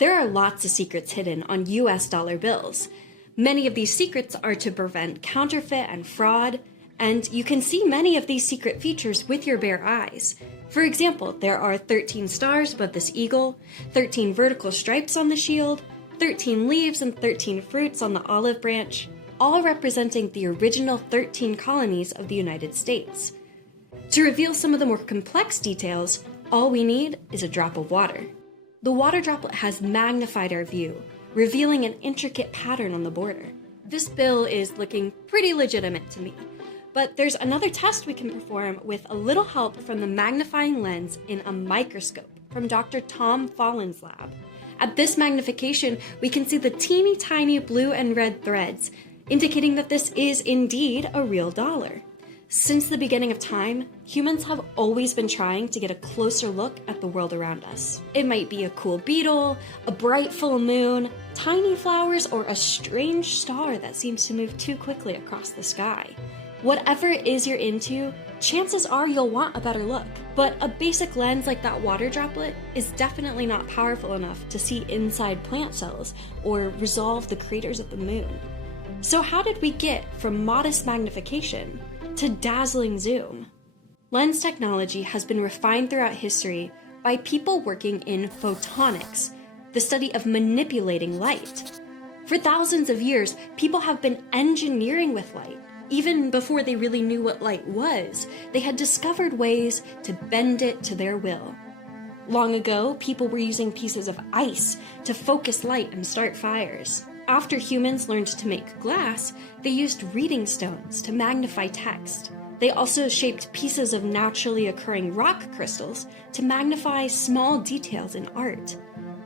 There are lots of secrets hidden on US dollar bills. Many of these secrets are to prevent counterfeit and fraud, and you can see many of these secret features with your bare eyes. For example, there are 13 stars above this eagle, 13 vertical stripes on the shield, 13 leaves and 13 fruits on the olive branch, all representing the original 13 colonies of the United States. To reveal some of the more complex details, all we need is a drop of water. The water droplet has magnified our view, revealing an intricate pattern on the border. This bill is looking pretty legitimate to me, but there's another test we can perform with a little help from the magnifying lens in a microscope from Dr. Tom Follin's lab. At this magnification, we can see the teeny tiny blue and red threads, indicating that this is indeed a real dollar. Since the beginning of time, humans have always been trying to get a closer look at the world around us. It might be a cool beetle, a bright full moon, tiny flowers, or a strange star that seems to move too quickly across the sky. Whatever it is you're into, chances are you'll want a better look. But a basic lens like that water droplet is definitely not powerful enough to see inside plant cells or resolve the craters of the moon. So how did we get from modest magnification to dazzling zoom? Lens technology has been refined throughout history by people working in photonics, the study of manipulating light. For thousands of years, people have been engineering with light. Even before they really knew what light was, they had discovered ways to bend it to their will. Long ago, people were using pieces of ice to focus light and start fires. After humans learned to make glass, they used reading stones to magnify text. They also shaped pieces of naturally occurring rock crystals to magnify small details in art.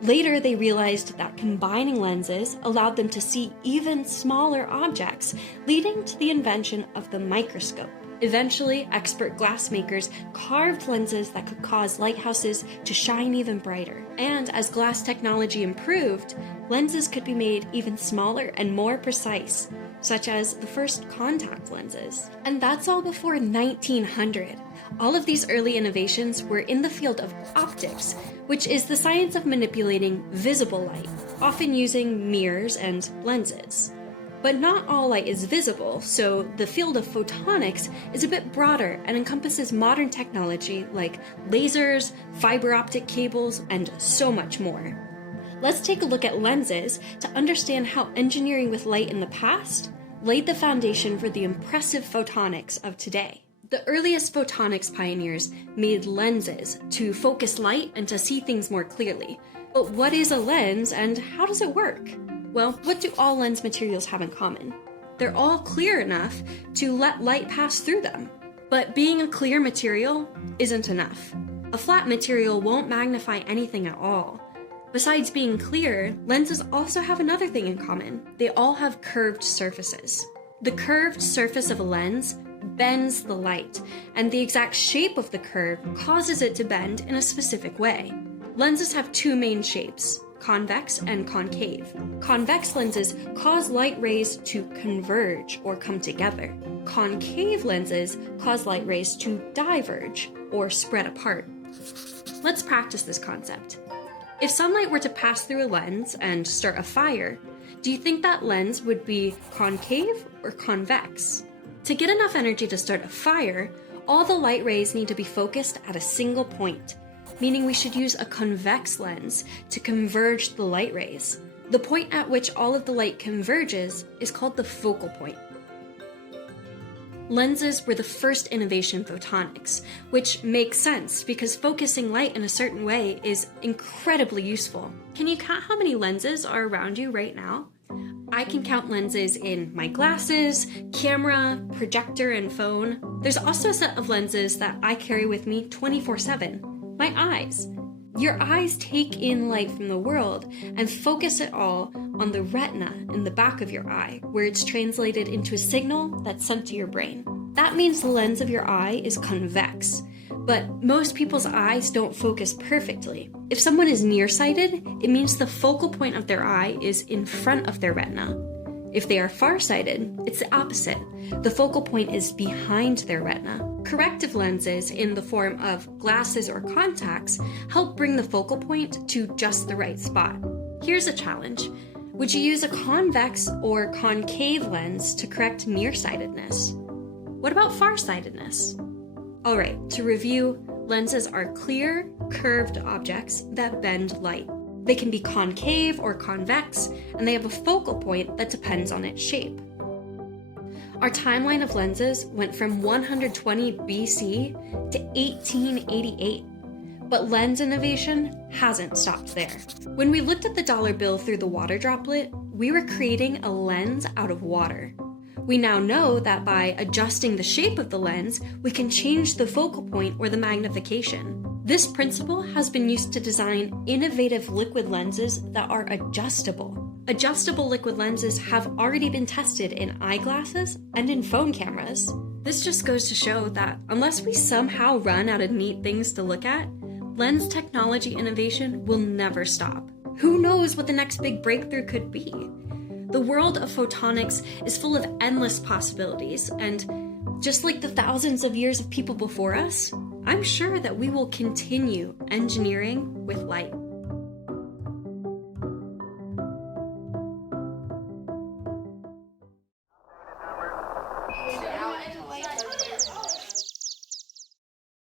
Later, they realized that combining lenses allowed them to see even smaller objects, leading to the invention of the microscope. Eventually, expert glassmakers carved lenses that could cause lighthouses to shine even brighter. And as glass technology improved, lenses could be made even smaller and more precise, such as the first contact lenses. And that's all before 1900. All of these early innovations were in the field of optics, which is the science of manipulating visible light, often using mirrors and lenses. But not all light is visible, so the field of photonics is a bit broader and encompasses modern technology like lasers, fiber optic cables, and so much more. Let's take a look at lenses to understand how engineering with light in the past laid the foundation for the impressive photonics of today. The earliest photonics pioneers made lenses to focus light and to see things more clearly. But what is a lens and how does it work? Well, what do all lens materials have in common? They're all clear enough to let light pass through them. But being a clear material isn't enough. A flat material won't magnify anything at all. Besides being clear, lenses also have another thing in common. They all have curved surfaces. The curved surface of a lens bends the light, and the exact shape of the curve causes it to bend in a specific way. Lenses have two main shapes: convex and concave. Convex lenses cause light rays to converge or come together. Concave lenses cause light rays to diverge or spread apart. Let's practice this concept. If sunlight were to pass through a lens and start a fire, do you think that lens would be concave or convex? To get enough energy to start a fire, all the light rays need to be focused at a single point, meaning we should use a convex lens to converge the light rays. The point at which all of the light converges is called the focal point. Lenses were the first innovation in photonics, which makes sense because focusing light in a certain way is incredibly useful. Can you count how many lenses are around you right now? I can count lenses in my glasses, camera, projector, and phone. There's also a set of lenses that I carry with me 24/7. My eyes. Your eyes take in light from the world and focus it all on the retina in the back of your eye, where it's translated into a signal that's sent to your brain. That means the lens of your eye is convex, but most people's eyes don't focus perfectly. If someone is nearsighted, it means the focal point of their eye is in front of their retina. If they are farsighted, it's the opposite. The focal point is behind their retina. Corrective lenses in the form of glasses or contacts help bring the focal point to just the right spot. Here's a challenge. Would you use a convex or concave lens to correct nearsightedness? What about farsightedness? All right, to review, lenses are clear, curved objects that bend light. They can be concave or convex, and they have a focal point that depends on its shape. Our timeline of lenses went from 120 BC to 1888, but lens innovation hasn't stopped there. When we looked at the dollar bill through the water droplet, we were creating a lens out of water. We now know that by adjusting the shape of the lens, we can change the focal point or the magnification. This principle has been used to design innovative liquid lenses that are adjustable. Adjustable liquid lenses have already been tested in eyeglasses and in phone cameras. This just goes to show that unless we somehow run out of neat things to look at, lens technology innovation will never stop. Who knows what the next big breakthrough could be? The world of photonics is full of endless possibilities, and just like the thousands of years of people before us, I'm sure that we will continue engineering with light.